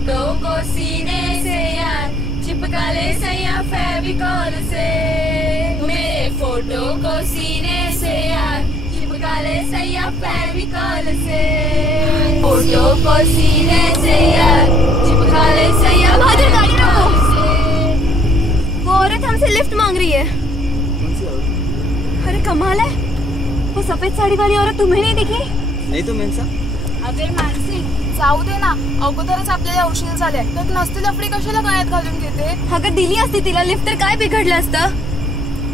Photo को सीने से यार चिपका ले सैया फेविकॉल से, मेरे फोटो को सीने से यार चिपका ले सैया फेविकॉल से, फोटो को सीने से यार चिपका ले सैया। बहादुर गाड़ी रोको, वो औरत हमसे लिफ्ट मांग रही है। अरे कमाल है, वो सफेद साड़ी वाली औरत तुम्हें नाही दिखी? नाही तो मेन्सा। अगे मानसी जाऊ दे ना, अगोदरच आपल्याला औषध झाले तर नसते लफडी कशाला गळ्यात घालून घेते? अगं दिली असती तिला लिफ्ट तर काय बिघडलं असतं?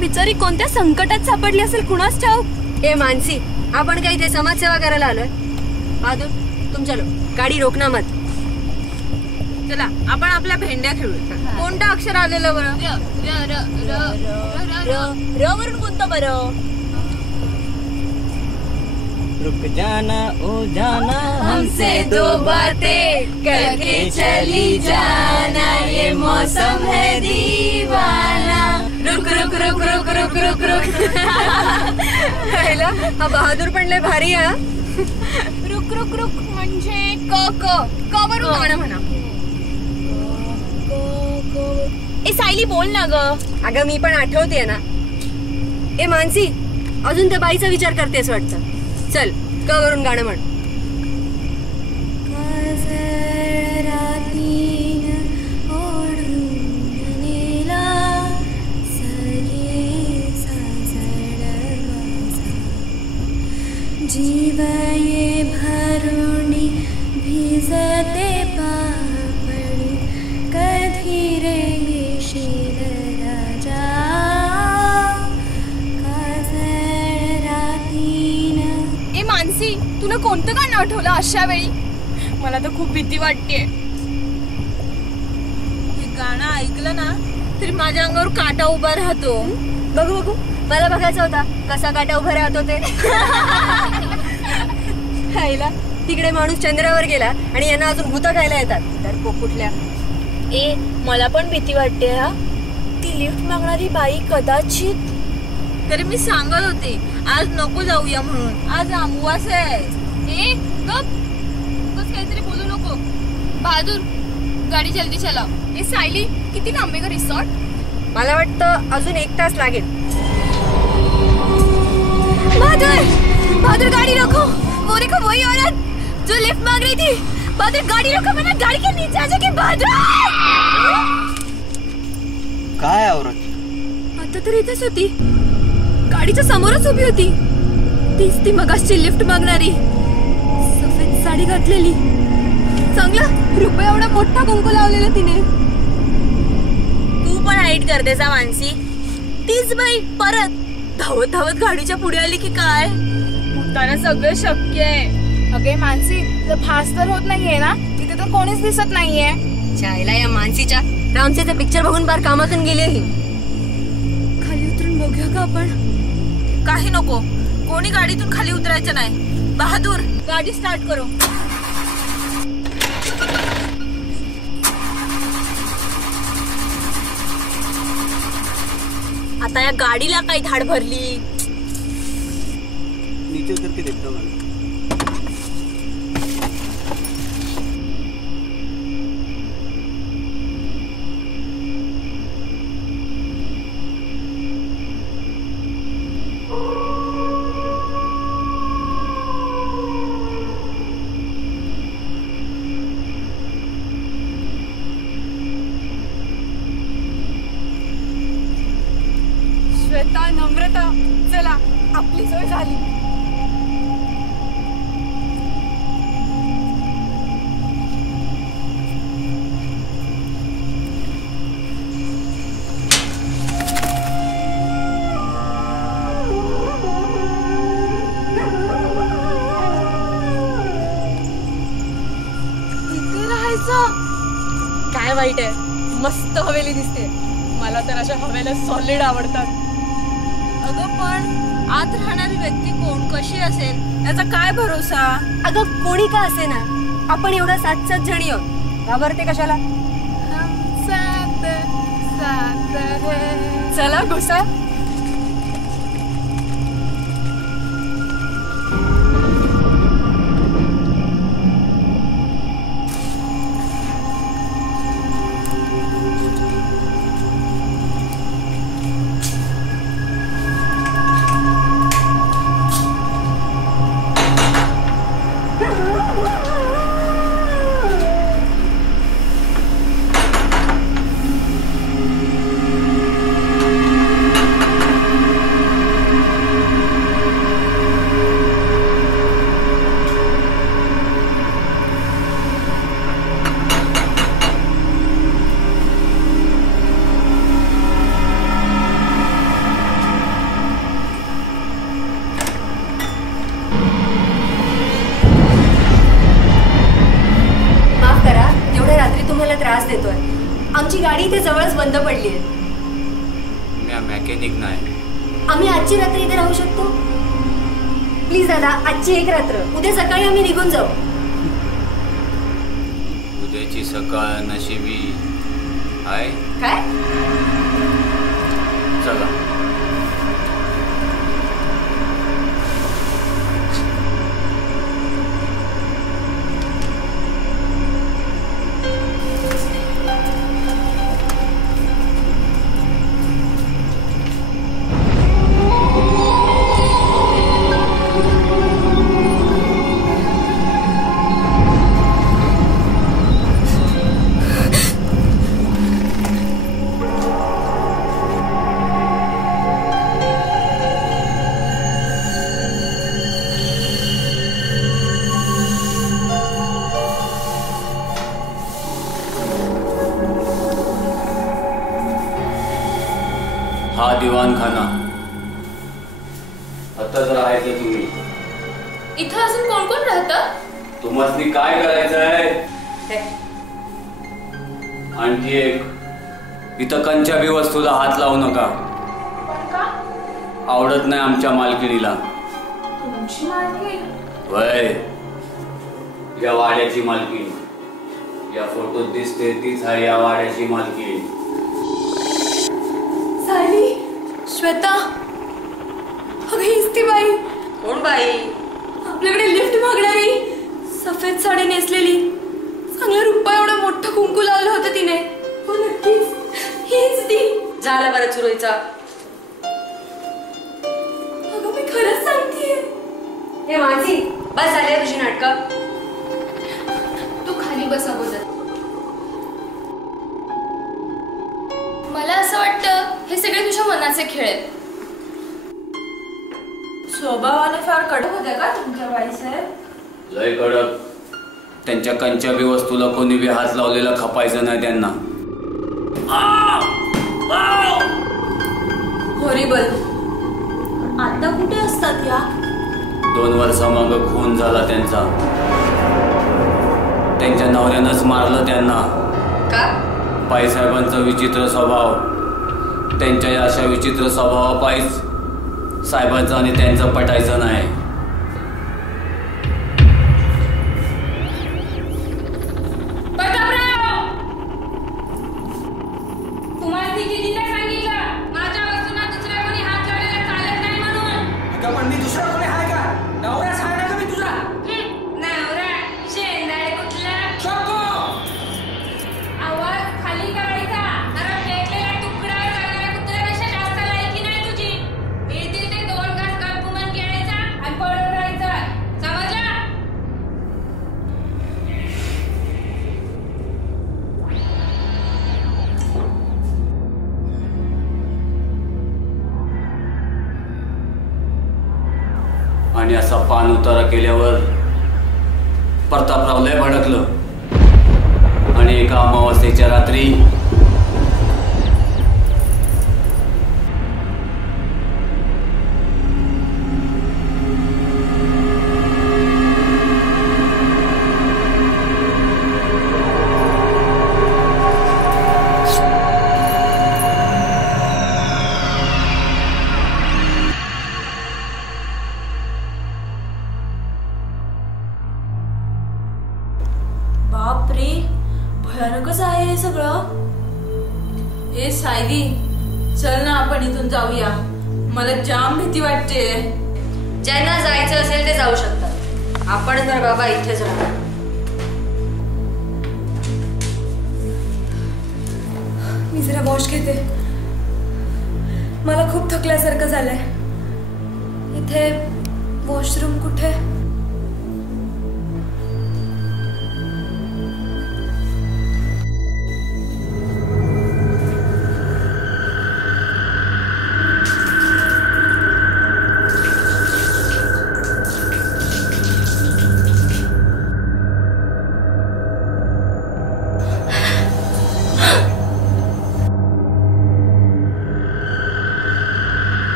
बिचारी कोणत्या संकटात सापडली असेल कुणास ठाऊक। ए मानसी, आपण काय इथे समाजसेवा करायला आलोय? बहादूर तुम चलो, गाडी रोकना मत। चला आपण आपल्या भेंड्या खेळू। कोणतं अक्षर आलेलं बरं? र वरून कोणतं बरं? रुक जाना ओ जाना हमसे दो बातें करके चली जाना, ये मौसम है दीवाना। रुक रुक रुक रुक रुक रुक रुक। हा बहादूर पण लय भारी आहे। रुक रुक रुक म्हणजे क क क वरून गाणं म्हणा। ए सायली बोल ना ग। अगं मी पण आठवतेय ना। ए मानसी, अजून त्या बाईचा विचार करतेस वाटतं। चल क वरून गाणं म्हण। जीव ये भरुणी भिजते पापडी, कधी रे येशील राजा, ए मानसी तुला कोणतं गाणं आठवलं अशा वेळी? मला तर खूप भीती वाटते। हे गाणं ऐकलं ना तरी माझ्या अंगावर काटा उभा राहतो। बघू बघू, मला बघायचा होता कसा काटा उभा राहतो ते। खायला तिकडे माणूस चंद्रावर गेला आणि यांना अजून भूत खायला येतात तर कुठल्या। ए मला पण भीती वाटते हा, ती लिफ्ट मागणारी बाई कदाचित। तरी मी सांगत होते आज नको जाऊया म्हणून, आज अमावास आहे। ए गप, उगाच काहीतरी बोलू नको। बहादूर गाडी जल्दी चलाव। ए सायली किती लांब आहे ग रिसॉर्ट? मला वाटतं अजून 1 तास लागेल। बहादुर बहादुर गाड़ी रोको, वो देखो वही औरत जो लिफ्ट मांग रही थी। बहादुर गाड़ी रोको, मैंने गाड़ी के नीचे आ जाके। बहादुर काय औरत? आता तर इथेच होती, गाडीच्या समोरच उभी होती। तीच ती मगासची लिफ्ट मागणारी, सफेद साडी घातलेली, चांगला रुपया एवढा मोठा कुंकू लावलेला तिने। तू पण हाईट करतेस मानसी? तीच बाई परत धावत धावत गाडीच्या पुढे आली की काय? उतारा सगळं शक्य आहे। अगे मानसी तर भास तर होत नाहीये ना, तिथे तर कोणीच दिसत नाहीये। चायला या मानसीच्या रामसेचा पिक्चर बघून बार कामातून गेली ही। खाली उतरून बघूया का आपण? काही नको, कोणी गाडीतून खाली उतरायचं नाही। बहादूर गाडी स्टार्ट करो। आता या गाडीला काही धाड भरली? नीचे उतर के देखता हूँ। श्वेता, नम्रता, चला आपली सोय झाली। इथे राहायचं काय वाईट आहे, मस्त हवेली दिसते। मला तर अशा हवेला सॉलिड आवडतात। अगं पण आत राहणारी व्यक्ती कोण, कशी असेल याचा काय भरोसा? अगं कोणी का असे ना, आपण एवढा 7 जणी आहोत, घाबरते कशाला? हम साथ साथ है। चला घुसा। आमची गाडी इथे जवळच बंद पडली आहे. मी मेकॅनिक नाही. आम्ही आजची रात्र इथे राहू शकतो? प्लीज दादा, आजची एक रात्र, उद्या सकाळी आम्ही निघून जाऊ. उद्याची सकाळ नशिबी आहे. काय? चला. हा दिवाणखाना. आताच राहायचं तुम्ही. इथं अजून कोण कोण राहतं? तुम्हाला काय करायचं आहे? आणखी एक, इथं कंच्या बी वस्तूला हात लावू नका. आवडत नाही आमच्या मालकिणीला. तुमची मालकीण? वय, या वाड्याची मालकीण. या फोटोत दिसते तीच आहे या वाड्याची मालकीण. सायली, श्वेता, अगं हीच ती बाई. कोण बाई? आपल्याकडे लिफ्ट मागणारी, सफेद साडी नेसलेली, चांगला रुपया एवढं मोठं कुंकू लावलं होतं तिने. हो नक्कीच हीच ती. झालं बरं चुरोईचा. अगं मी खरंच सांगतेय. हे मानसी, बस झाले तुझी नाटकं. तू खाली बस अगोदर. मला असं वाटतं हे सगळे तुझ्या मनाचे खेळ आहेत. स्वभावाने फार कडक होत्या का तुमच्या बाई साहेब? लय कडक. त्यांच्या कंच्या बी वस्तूला कोणी बी हात लावलेला खपायचं नाही त्यांना. हॉरिबल. आता कुठे असतात या? 2 वर्षामागं खून झाला त्यांचा. त्यांच्या नवऱ्यानंच मारलं त्यांना. का? पाईसाहेबांचा विचित्र स्वभाव. त्यांच्या या अशा विचित्र स्वभावापायीच साहेबांचं आणि त्यांचं पटायचं नाही. तुम्हाला कितीदा सांगितलं माझ्या वस्तूंना दुसऱ्या कोणी हात लावलेला चालत नाही म्हणून. पण मी दुसरा कोणी आहे का? नवराच आहे ना का मी तुझा? नवरा शेंदाळे कुठला? शोको! आवाज खाली काढायचा. जरा फेकलेला तुकडावर चालणाऱ्या कुत्र्यापेक्षा जास्त लायकी नाही तुझी. मिळतील ते 2 घास गपगुमान खेळायचा आणि पळून राहायचं. समजलं? आणि असा पान उतारा केल्यावर प्रतापराव लय भडकलं. आणि एका अमावास्येच्या रात्री बापरे, भयानकच आहे हे सगळं. ए सायली, चल ना आपण इथून जाऊया. मला जाम भीती वाटते. ज्यांना जायचं असेल ते जाऊ शकतात. आपण तर बाबा इथेच राहू. मी जरा वॉश घेते. मला खूप थकल्यासारखं झालंय. इथे वॉशरूम कुठे?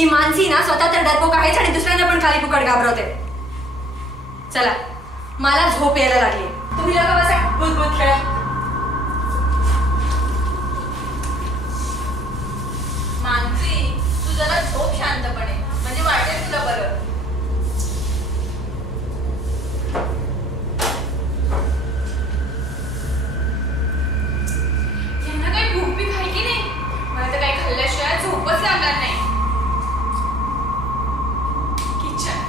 ही मानसी ना स्वतः तर डरपोक आहेच आणि दुसऱ्यांना पण खाली फुकट घाबरवते. चला मला झोप यायला लागली. तुम्ही लोक बसा भूत खेळा. मानसी तू जरा झोप शांतपणे, म्हणजे वाटेल तुला बरं. यांना काही भूक बी खाय की नाही? मला तर काही खाल्ल्याशिवाय झोपच लागणार नाही. किचन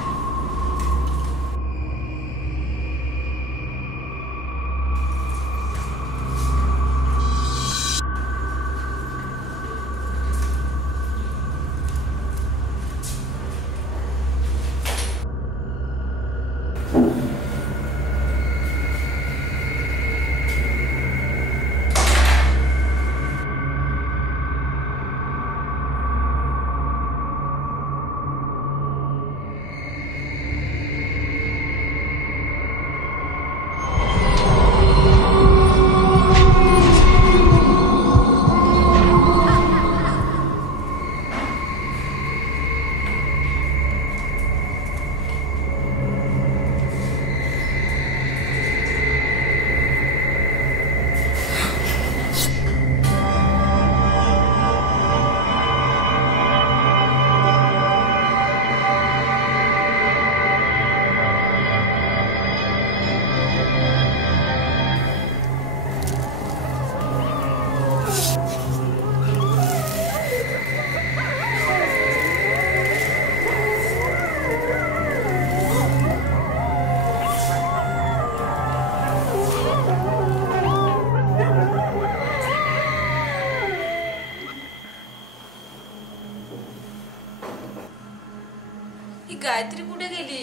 गायत्री कुठे गेली?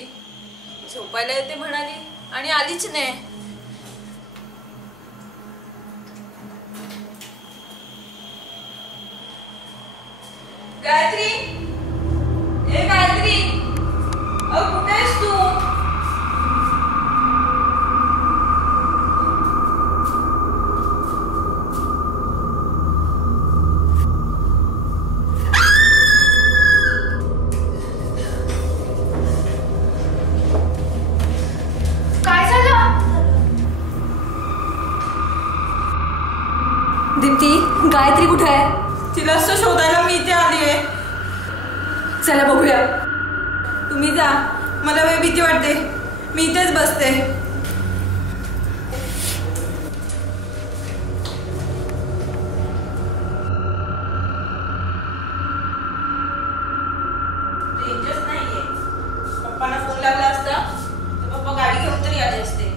झोपायला येते म्हणाली आणि आलीच नाही. गायत्री, ए गायत्री, कुठे आहेस तू? दीप्ती, गायत्री कुठे आहे? तिला असं शोधायला मी इथे आली आहे. चला बघूया. तुम्ही जा, मला वेळ भीती वाटते. मी इथेच बसते. रेंजच नाहीये. पप्पांना फोन लागला असता तर पप्पा गाडी घेऊन तरी आले असते.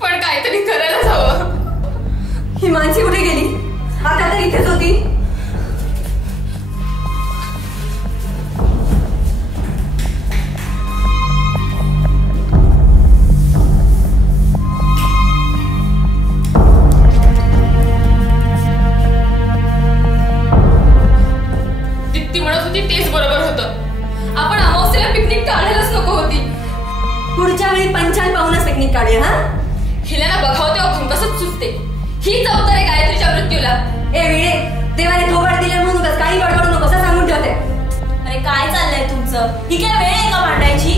पण काहीतरी करायलाच हवं. ही मानसी कुठे गेली? आता तर इथेच होती. दीप्ती म्हणत होती तेच बरोबर होतं. आपण अमावस्येला पिकनिक काढायलाच नको होती. पुढच्या वेळी पंचान पाहूनच पिकनिक काढूया. हा, हिला ना बघावं तेव्हा भंकसच सुचते. ही जबाबदार आहे गायत्रीच्या मृत्यूला. ए विळे, देवाने थोबाड दिले म्हणून काही बडबडू नको, सांगून ठेवते. अरे काय चाललंय तुमचं? ही काय वेळ आहे का भांडायची?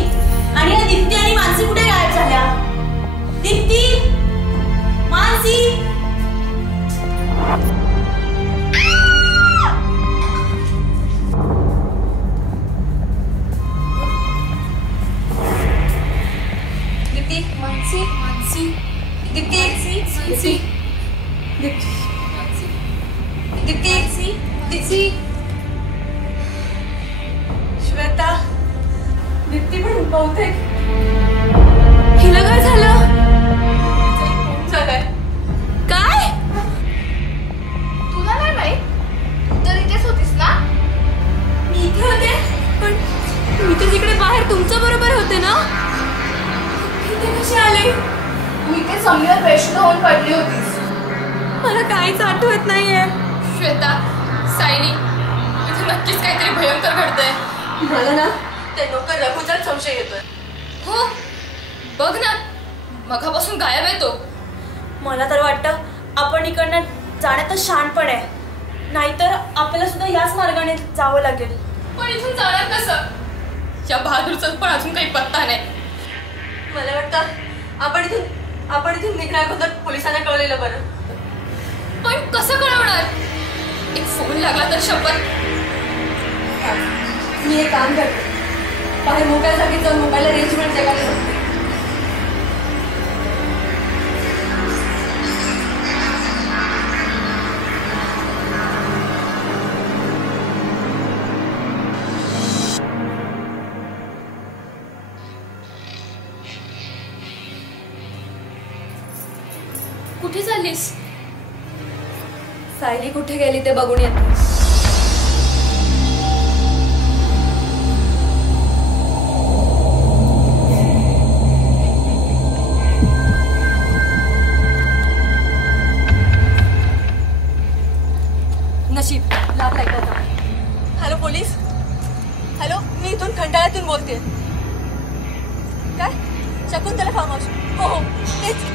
आणि या दीप्ती आणि मानसी कुठे गायब झाल्या? दीप्ती, मानसी, दीप्ती दीप्ती श्वेता दीप्ती पण बहुतेक हिला काय झालं? झालंय. काय? तुला नाही माहित? तू तर इथेच होतीस ना? मी इथे होते पण मी तर तिकडे बाहेर तुमच्या बरोबर होते ना. इथे कशी आले? तू इथे समीर वैष्णव होऊन पडली होतीस. मला काहीच आठवत नाहीये. श्वेता, सायली, इथे नक्कीच काहीतरी भयंकर घडतंय. मला ना त्या नोकर रघुचाच संशय येतोय. हो, बघ ना, मगापासून गायब आहे तो. मला तर वाटतं आपण इकडनं जाण्यातच शहाणपण आहे. नाहीतर आपल्याला सुद्धा याच मार्गाने जावं लागेल. पण इथून जाणार कसं? या बहादूरचा पण अजून काही पत्ता नाही. मला वाटतं आपण इथून निघण्याअगोदर पोलिसांना कळलेलं बरं. पण कसं कळवणार? एक फोन लागला तर शपथ. मी एक काम करते, बाहेर मोकळ्या जागेत जाऊन मोबाईलला रेंज मिळते का नाही बघते. कुठे चाललीस? सायली कुठे गेली ते बघून येते. नशीब लागलाय का? Hello police. हॅलो, मी इथून खंडाळ्यातून बोलते. काय? Shakuntala farm house. हो हो तेच.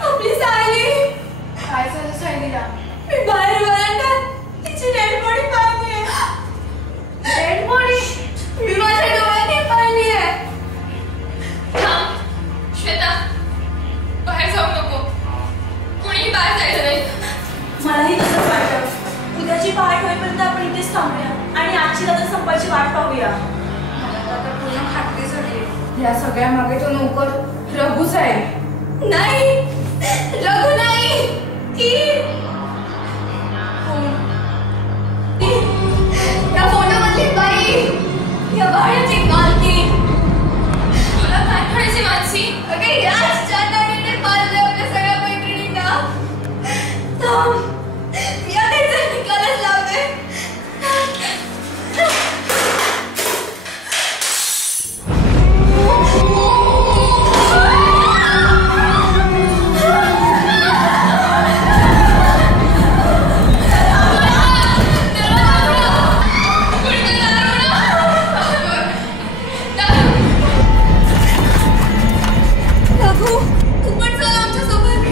आपली सायली. काय झालं सायलीला? मी बाहेर वरांड्यात तिची डेड बॉडी पाहिली. Dead body? मी माझ्या डोळ्यांनी पाहिली आहे. थांब, श्वेता, बाहेर जाऊ नको. कुणीही बाहेर जायचं नाही. मलाही तसंच वाटतं. उद्याची पहाट होईपर्यंत आपण इथेच थांबूया आणि आजची रात्र संपायची वाट पाहूया. मला तर आता पूर्ण खात्री झाली. या सगळ्या मागे तो नोकर रघुच आहे. नाही, रघु नाही. ती या फोटोमधली बाई, या बाळाची मालकी. तुला काय म्हणायची मानसी? अगं याच चांदणीने पाळलं आपल्या सगळ्या मैत्रिणींना. थांब, या त्याचा निकालच लावते. रघु, तू पण चल आमच्यासोबत.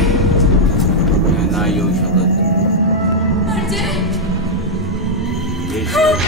नाही येऊ शकत. म्हणजे येशील.